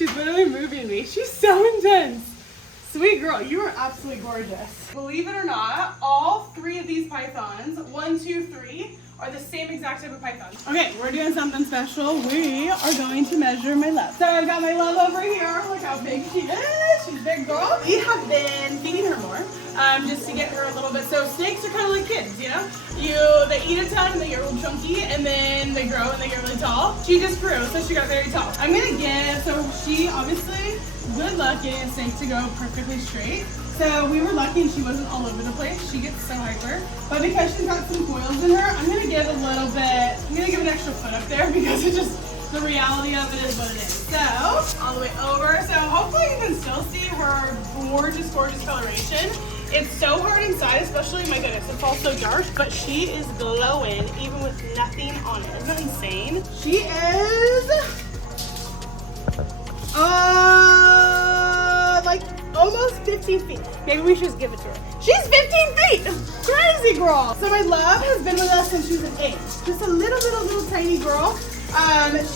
She's literally moving me. She's so intense. Sweet girl, you are absolutely gorgeous. Believe it or not, all three of these pythons, 1, 2, 3, are the same exact type of python. Okay, we're doing something special. We are going to measure my love. So I've got my love over here. Look how big she is. She's a big girl. We have been feeding her more, just to get her a little bit. So snakes are kind of like kids, you know? They eat a ton and they get real chunky, and then they grow and they get really tall. She just grew, so she got very tall. I'm gonna give, so she obviously, good luck getting a snake to go perfectly straight. So we were lucky and she wasn't all over the place. She gets so hyper. But because she's got some coils in her, I'm gonna give a little bit, I'm gonna give an extra foot up there because it's just, the reality of it is what it is. So, all the way over. So hopefully you can still see her gorgeous, gorgeous coloration. It's so hard inside, especially, my goodness, it's all so dark, but she is glowing even with nothing on it. Isn't that insane? She is, like almost 15 feet. Maybe we should just give it to her. She's 15 feet! Crazy girl! So my love has been with us since she was an 8. Just a little tiny girl.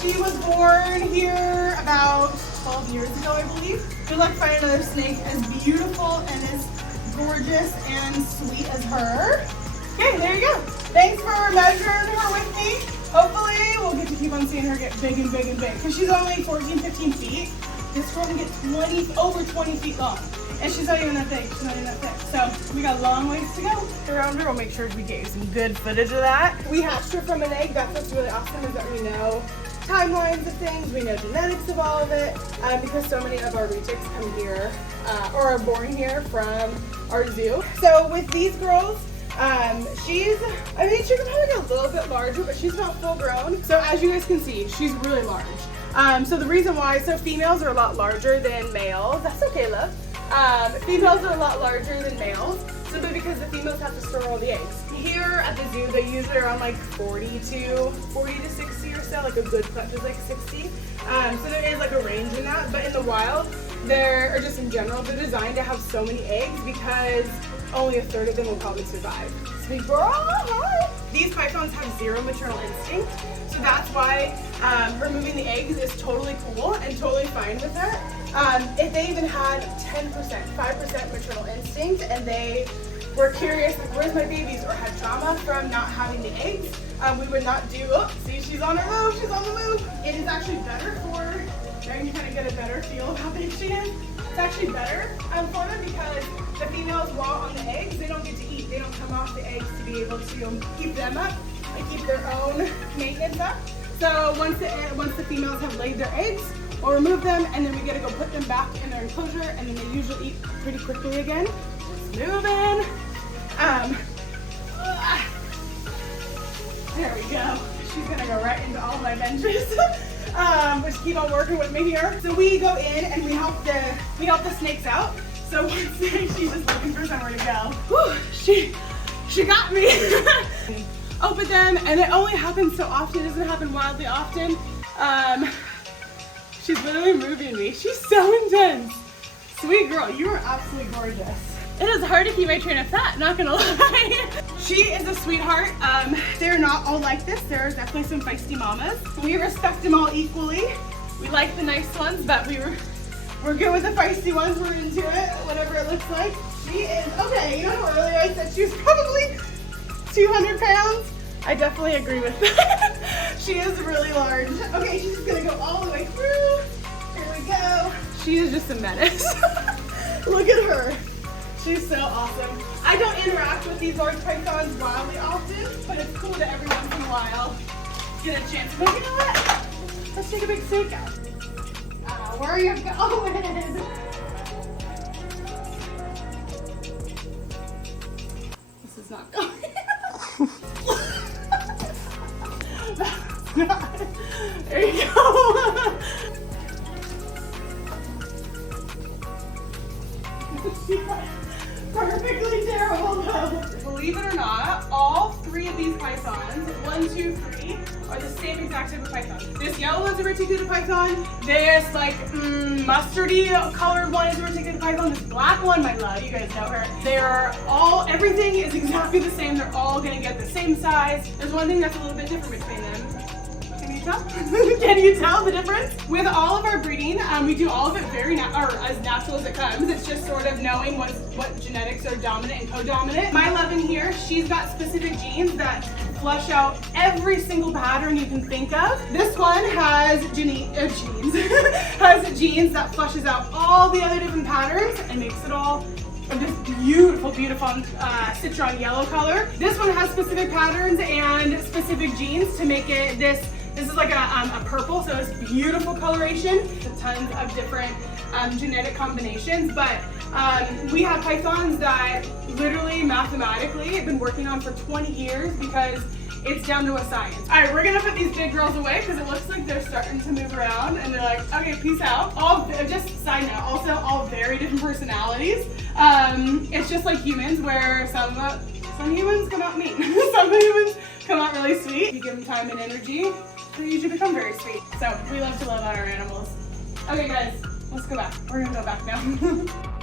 She was born here about 12 years ago, I believe. Good luck finding another snake as beautiful and as gorgeous and sweet as her. Okay, there you go. Thanks for measuring her with me. Hopefully we'll get to keep on seeing her get big and big and big, because she's only 14, 15 feet. This girl can get over 20 feet long. And she's not even that big. She's not even that thick. So we got a long ways to go around her. We'll make sure we get you some good footage of that. We hatched her from an egg. That's what's really awesome, is that we know timelines of things. We know genetics of all of it, because so many of our rejects come here or are born here from our zoo. So with these girls, she could probably get a little bit larger, but she's not full grown. So as you guys can see, she's really large. So the reason why, so females are a lot larger than males. That's okay, love. Females are a lot larger than males, simply because the females have to store all the eggs. Here at the zoo, they usually around like 40 to 60 or so, like a good clutch is like 60. So there is like a range in that, but in the wild, or just in general, they're designed to have so many eggs because only a third of them will probably survive. Sweet girl, hi! These pythons have zero maternal instinct, so that's why removing the eggs is totally cool and totally fine with that. If they even had 10%, 5% maternal instinct, and they were curious, like, where's my babies, or had trauma from not having the eggs, we would not do, oh, see, she's on her move, she's on the move. It is actually better for, now you kind of get a better feel of how big she is. It's actually better for them because the females, while on the eggs, they don't get to eat. They don't come off the eggs to be able to keep them up and keep their own maintenance up. So once the females have laid their eggs, we'll remove them, and then we get to go put them back in their enclosure, and then they usually eat pretty quickly again. Just moving. There we go. She's gonna go right into all my benches. Just keep on working with me here. So we go in and we help the snakes out. So one snake, she's just looking for somewhere to go. Whew, she got me. Open them, and it only happens so often. It doesn't happen wildly often. She's literally moving me. She's so intense. Sweet girl, you are absolutely gorgeous. It is hard to keep my train of thought, not gonna lie. She is a sweetheart. They're not all like this. There are definitely some feisty mamas. We respect them all equally. We like the nice ones, but we're good with the feisty ones. We're into it, whatever it looks like. She is, okay, you know what, earlier I said she was probably 200 pounds. I definitely agree with that. She is really large. Okay, she's just gonna go all the way through. Here we go. She is just a menace. Look at her. She's so awesome. I don't interact with these large pythons wildly often, but it's cool to every once in a while get a chance. But you know what? Let's take a big snake out. Where are you going? This is not going. There you go. Perfectly terrible though. Believe it or not, all three of these pythons, 1, 2, 3, are the same exact type of python. This yellow one's a reticulated python. This like mustardy colored one is a reticulated python. This black one, my love, you guys know her. They're all, everything is exactly the same. They're all gonna get the same size. There's one thing that's a little bit different between them. Can you tell? Can you tell the difference? With all of our breeding, we do all of it very as natural as it comes. It's just sort of knowing what genetics are dominant and co-dominant. My Lovin' here, she's got specific genes that flush out every single pattern you can think of. This one has has genes that flushes out all the other different patterns and makes it all this beautiful, beautiful citron yellow color. This one has specific patterns and specific genes to make it this is like a purple, so it's beautiful coloration. Tons of different genetic combinations, but we have pythons that literally mathematically have been working on for 20 years because it's down to a science. All right, we're gonna put these big girls away because it looks like they're starting to move around and they're like, okay, peace out. All, just side note, also all very different personalities. It's just like humans where some humans come out mean. Some humans come out really sweet. You give them time and energy, they usually become very sweet. So we love to love on our animals. Okay guys, let's go back. We're gonna go back now.